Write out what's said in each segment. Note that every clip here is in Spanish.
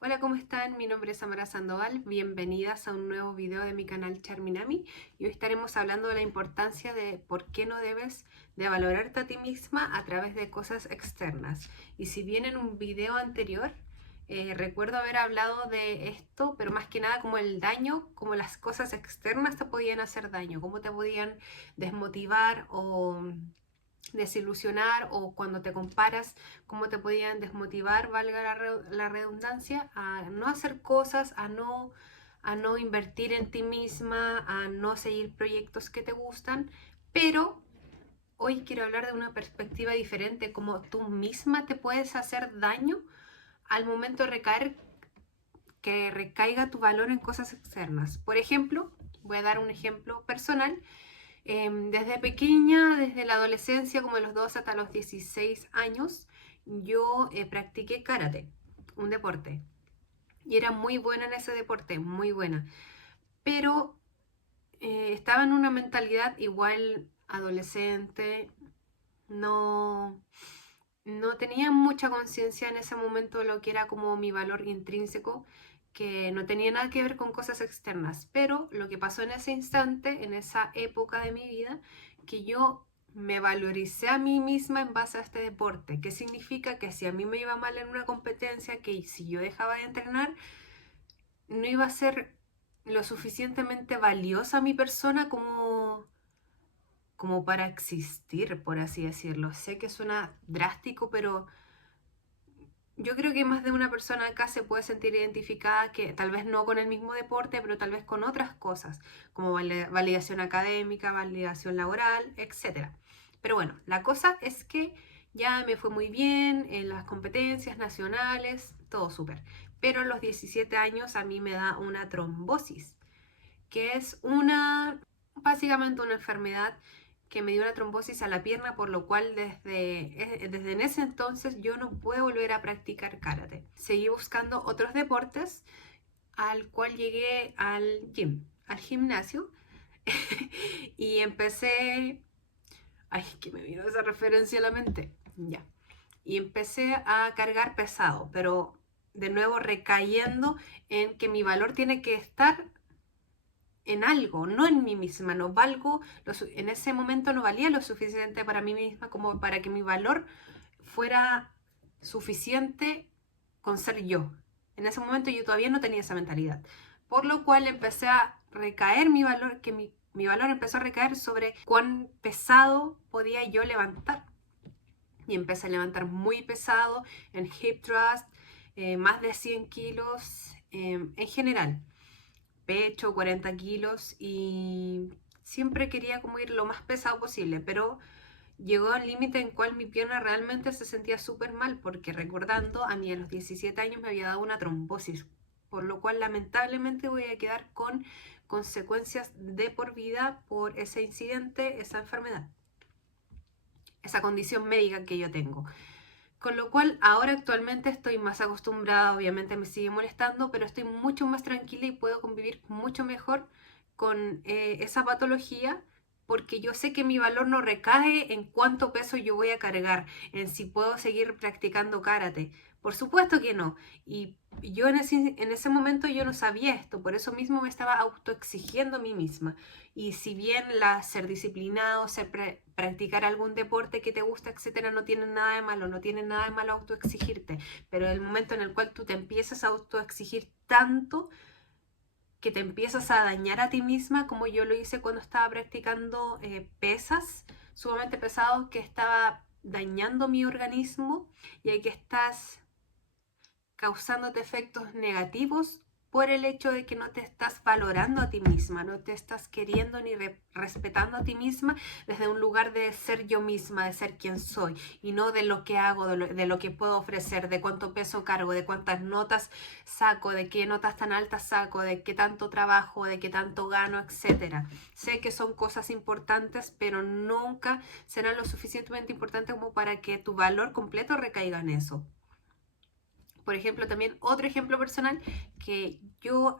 Hola, ¿cómo están? Mi nombre es Samara Sandoval. Bienvenidas a un nuevo video de mi canal Charminami. Y hoy estaremos hablando de la importancia de por qué no debes de valorarte a ti misma a través de cosas externas. Y si bien en un video anterior recuerdo haber hablado de esto, pero más que nada como el daño, como las cosas externas te podían hacer daño, cómo te podían desmotivar o desilusionar, o cuando te comparas, cómo te podían desmotivar, valga la redundancia, a no hacer cosas, a no invertir en ti misma, a no seguir proyectos que te gustan. Pero hoy quiero hablar de una perspectiva diferente, cómo tú misma te puedes hacer daño al momento de que recaiga tu valor en cosas externas. Por ejemplo, voy a dar un ejemplo personal. Desde pequeña, desde la adolescencia, como de los 2 hasta los 16 años, yo practiqué karate, un deporte. Y era muy buena en ese deporte, muy buena. Pero estaba en una mentalidad igual adolescente, no, no tenía mucha conciencia en ese momento de lo que era como mi valor intrínseco, que no tenía nada que ver con cosas externas. Pero lo que pasó en ese instante, en esa época de mi vida, que yo me valoricé a mí misma en base a este deporte, que significa que si a mí me iba mal en una competencia, que si yo dejaba de entrenar, no iba a ser lo suficientemente valiosa mi persona como para existir, por así decirlo. Sé que suena drástico, pero yo creo que más de una persona acá se puede sentir identificada, que tal vez no con el mismo deporte, pero tal vez con otras cosas, como validación académica, validación laboral, etcétera. Pero bueno, la cosa es que ya me fue muy bien en las competencias nacionales, todo súper. Pero a los 17 años a mí me da una trombosis, que es básicamente una enfermedad que me dio una trombosis a la pierna, por lo cual desde en ese entonces yo no puedo volver a practicar karate. Seguí buscando otros deportes, al cual llegué al gimnasio, y empecé... Ay, que me vino esa referencia a la mente. Ya. Y empecé a cargar pesado, pero de nuevo recayendo en que mi valor tiene que estar en algo, no en mí misma. No valgo, en ese momento no valía lo suficiente para mí misma como para que mi valor fuera suficiente con ser yo. En ese momento yo todavía no tenía esa mentalidad, por lo cual empecé a recaer mi valor, mi valor empezó a recaer sobre cuán pesado podía yo levantar. Y empecé a levantar muy pesado en hip thrust, más de 100 kilos en general, pecho, 40 kilos, y siempre quería como ir lo más pesado posible, pero llegó al límite en cual mi pierna realmente se sentía súper mal, porque recordando, a mí a los 17 años me había dado una trombosis, por lo cual lamentablemente voy a quedar con consecuencias de por vida por ese incidente, esa enfermedad, esa condición médica que yo tengo. Con lo cual ahora actualmente estoy más acostumbrada, obviamente me sigue molestando, pero estoy mucho más tranquila y puedo convivir mucho mejor con esa patología, porque yo sé que mi valor no recae en cuánto peso yo voy a cargar, en si puedo seguir practicando karate. Por supuesto que no. Y yo en ese momento yo no sabía esto, por eso mismo me estaba autoexigiendo a mí misma. Y si bien ser disciplinado, practicar algún deporte que te gusta, etcétera, no tiene nada de malo, no tiene nada de malo autoexigirte, pero el momento en el cual tú te empiezas a autoexigir tanto que te empiezas a dañar a ti misma, como yo lo hice cuando estaba practicando pesas sumamente pesados, que estaba dañando mi organismo, y ahí que estás causándote efectos negativos por el hecho de que no te estás valorando a ti misma, no te estás queriendo ni respetando a ti misma desde un lugar de ser yo misma, de ser quien soy, y no de lo que hago, de lo que puedo ofrecer, de cuánto peso cargo, de cuántas notas saco, de qué notas tan altas saco, de qué tanto trabajo, de qué tanto gano, etcétera. Sé que son cosas importantes, pero nunca serán lo suficientemente importantes como para que tu valor completo recaiga en eso. Por ejemplo, también otro ejemplo personal, que yo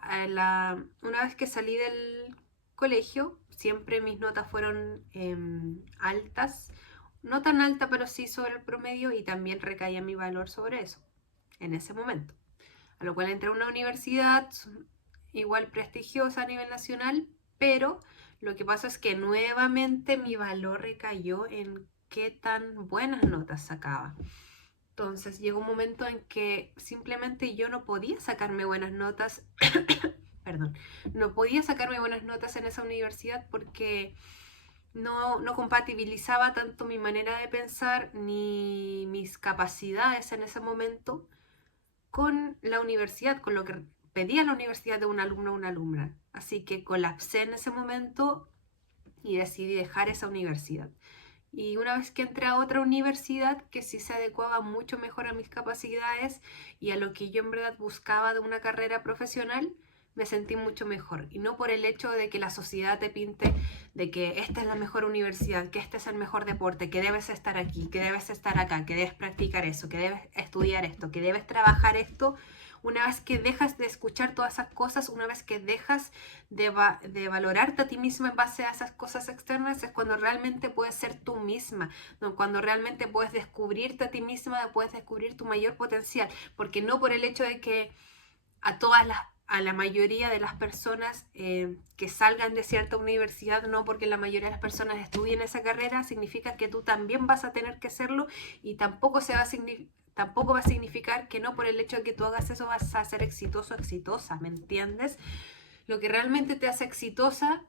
una vez que salí del colegio, siempre mis notas fueron altas, no tan alta, pero sí sobre el promedio, y también recaía mi valor sobre eso, en ese momento. a lo cual entré a una universidad igual prestigiosa a nivel nacional, pero lo que pasa es que nuevamente mi valor recayó en qué tan buenas notas sacaba. Entonces llegó un momento en que simplemente yo no podía sacarme buenas notas, perdón, no podía sacarme buenas notas en esa universidad porque no compatibilizaba tanto mi manera de pensar ni mis capacidades en ese momento con la universidad, con lo que pedía la universidad de un alumno o una alumna. Así que colapsé en ese momento y decidí dejar esa universidad. Y una vez que entré a otra universidad que sí se adecuaba mucho mejor a mis capacidades y a lo que yo en verdad buscaba de una carrera profesional, me sentí mucho mejor. Y no por el hecho de que la sociedad te pinte de que esta es la mejor universidad, que este es el mejor deporte, que debes estar aquí, que debes estar acá, que debes practicar eso, que debes estudiar esto, que debes trabajar esto. Una vez que dejas de escuchar todas esas cosas, una vez que dejas de valorarte a ti misma en base a esas cosas externas, es cuando realmente puedes ser tú misma, ¿no? Cuando realmente puedes descubrirte a ti misma, puedes descubrir tu mayor potencial, porque no por el hecho de que a la mayoría de las personas que salgan de cierta universidad, no porque la mayoría de las personas estudien esa carrera, significa que tú también vas a tener que hacerlo y tampoco va a significar que no por el hecho de que tú hagas eso vas a ser exitoso o exitosa, ¿me entiendes? Lo que realmente te hace exitosa,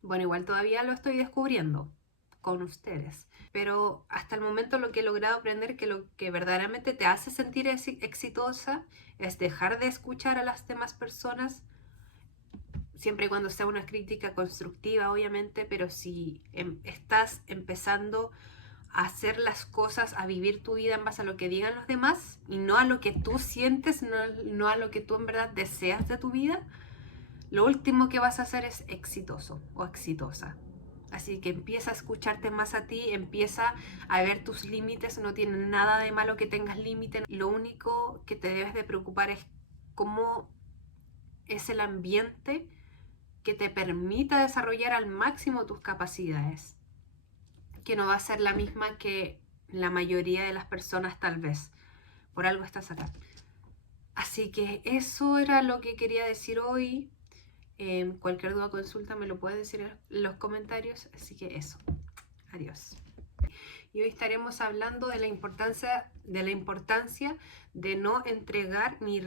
bueno, igual todavía lo estoy descubriendo con ustedes, pero hasta el momento lo que he logrado aprender que lo que verdaderamente te hace sentir exitosa es dejar de escuchar a las demás personas, siempre y cuando sea una crítica constructiva, obviamente, pero si estás empezando a hacer las cosas, a vivir tu vida en base a lo que digan los demás y no a lo que tú sientes, no a lo que tú en verdad deseas de tu vida, lo último que vas a hacer es exitoso o exitosa. Así que empieza a escucharte más a ti, empieza a ver tus límites, no tiene nada de malo que tengas límites, lo único que te debes de preocupar es cómo es el ambiente que te permita desarrollar al máximo tus capacidades, que no va a ser la misma que la mayoría de las personas tal vez. Por algo estás acá. Así que eso era lo que quería decir hoy. Cualquier duda o consulta me lo puedes decir en los comentarios. Así que eso. Adiós. Y hoy estaremos hablando de la importancia de no entregar ni